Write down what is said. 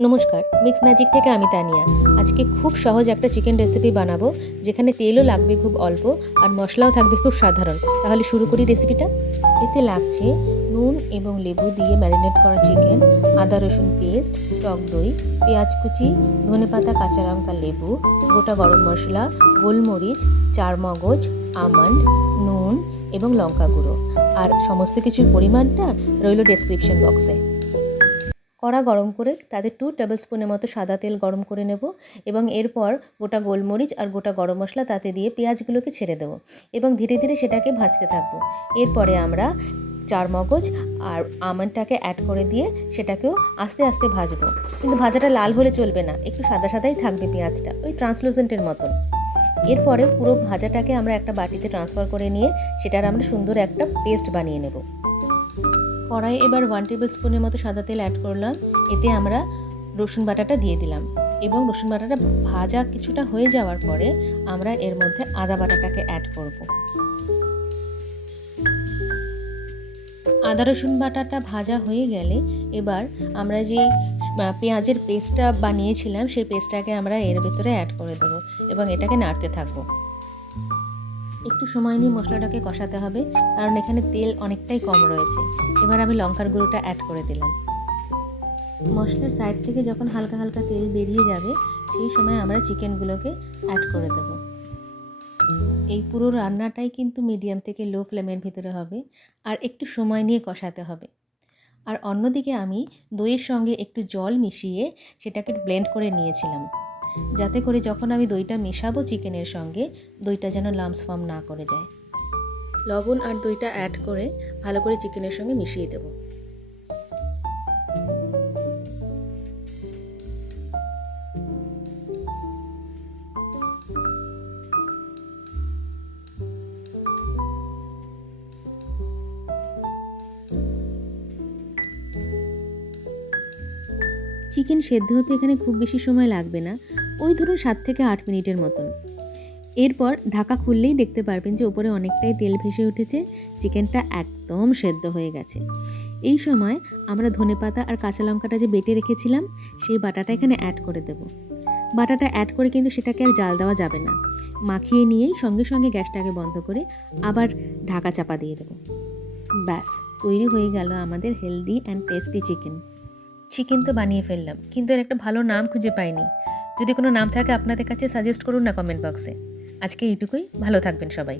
নমস্কার, mix magic থেকে আমি তানিয়া। আজকে খুব সহজ একটা চিকেন রেসিপি বানাবো, যেখানে তেলও লাগবে খুব অল্প আর মশলাও থাকবে খুব সাধারণ। তাহলে শুরু করি রেসিপিটা। এতে লাগছে নুন এবং লেবু দিয়ে ম্যারিনেট করা চিকেন, আদা রসুন পেস্ট, টক দই, পেঁয়াজ কুচি, ধনেপাতা, কাঁচা লঙ্কা, লেবু, গোটা গরম মশলা, গোলমরিচ, চার মগজ, আমন্ড, নুন এবং লঙ্কা গুঁড়ো। আর সমস্ত কিছুর পরিমাণটা রইল ডেসক্রিপশন বক্সে। কড়া গরম করে তাতে 2 টেবিল স্পুনের মতো সাদা তেল গরম করে নেব এবং এরপর গোটা গোলমরিচ আর গোটা গরম মশলা তাতে দিয়ে পেঁয়াজগুলোকে ছেড়ে দেবো এবং ধীরে ধীরে সেটাকে ভাজতে থাকবো। এরপরে আমরা চার মগজ আর আমন্ডটাকে অ্যাড করে দিয়ে সেটাকেও আস্তে আস্তে ভাজবো, কিন্তু ভাজাটা লাল হলে চলবে না, একটু সাদা সাদাই থাকবে পেঁয়াজটা, ওই ট্রান্সলুসেন্টের মতন। এরপরে পুরো ভাজাটাকে আমরা একটা বাটিতে ট্রান্সফার করে নিয়ে সেটার আমরা সুন্দর একটা পেস্ট বানিয়ে নেব। কড়াইয়ে এবার 1 টেবিল স্পুনের মতো সাদা তেল অ্যাড করলাম। এতে আমরা রসুন বাটাটা দিয়ে দিলাম এবং রসুন বাটাটা ভাজা কিছুটা হয়ে যাওয়ার পরে আমরা এর মধ্যে আদা বাটাটাকে অ্যাড করব। আদা রসুন বাটাটা ভাজা হয়ে গেলে এবার আমরা যে পেঁয়াজের পেস্টটা বানিয়েছিলাম সেই পেস্টটাকে আমরা এর ভিতরে অ্যাড করে দেবো এবং এটাকে নাড়তে থাকবো। একটু সময় নিয়ে মশলাটাকে কষাতে হবে, কারণ এখানে তেল অনেকটাই কম রয়েছে। এবার আমি লঙ্কার গুঁড়োটা অ্যাড করে দিলাম। মশলার সাইড থেকে যখন হালকা হালকা তেল বেরিয়ে যাবে সেই সময় আমরা চিকেনগুলোকে অ্যাড করে দেব। এই পুরো রান্নাটাই কিন্তু মিডিয়াম থেকে লো ফ্লেমের ভিতরে হবে আর একটু সময় নিয়ে কষাতে হবে। আর অন্যদিকে আমি দইয়ের সঙ্গে একটু জল মিশিয়ে সেটাকে ব্লেন্ড করে নিয়েছিলাম, যাতে করে যখন আমি দইটা মেশাবো চিকেনের সঙ্গে, দইটা যেন লাম্পস ফর্ম না করে যায়। লবণ আর দইটা অ্যাড করে ভালো করে চিকেনের সঙ্গে মিশিয়ে দেব। চিকেন সেদ্ধ হতে এখানে খুব বেশি সময় লাগবে না, ওই ধরুন 7 থেকে 8 মিনিটের মতন। এরপর ঢাকা খুললেই দেখতে পারবেন যে ওপরে অনেকটাই তেল ভেসে উঠেছে, চিকেনটা একদম সেদ্ধ হয়ে গেছে। এই সময় আমরা ধনেপাতা আর কাঁচা লঙ্কাটা যে বেটে রেখেছিলাম সেই বাটাটা এখানে অ্যাড করে দেব। বাটাটা অ্যাড করে কিন্তু সেটাকে আর জাল দেওয়া যাবে না, মাখিয়ে নিয়েই সঙ্গে সঙ্গে গ্যাসটাকে বন্ধ করে আবার ঢাকা চাপা দিয়ে দেব। ব্যাস, তৈরি হয়ে গেল আমাদের healthy and tasty chicken. Chicken তো বানিয়ে ফেললাম, কিন্তু এর একটা ভালো নাম খুঁজে পাইনি। যদি কোনো নাম থাকে আপনাদের কাছে সাজেস্ট করুন না কমেন্ট বক্সে। আজকে এইটুকুই, ভালো থাকবেন সবাই।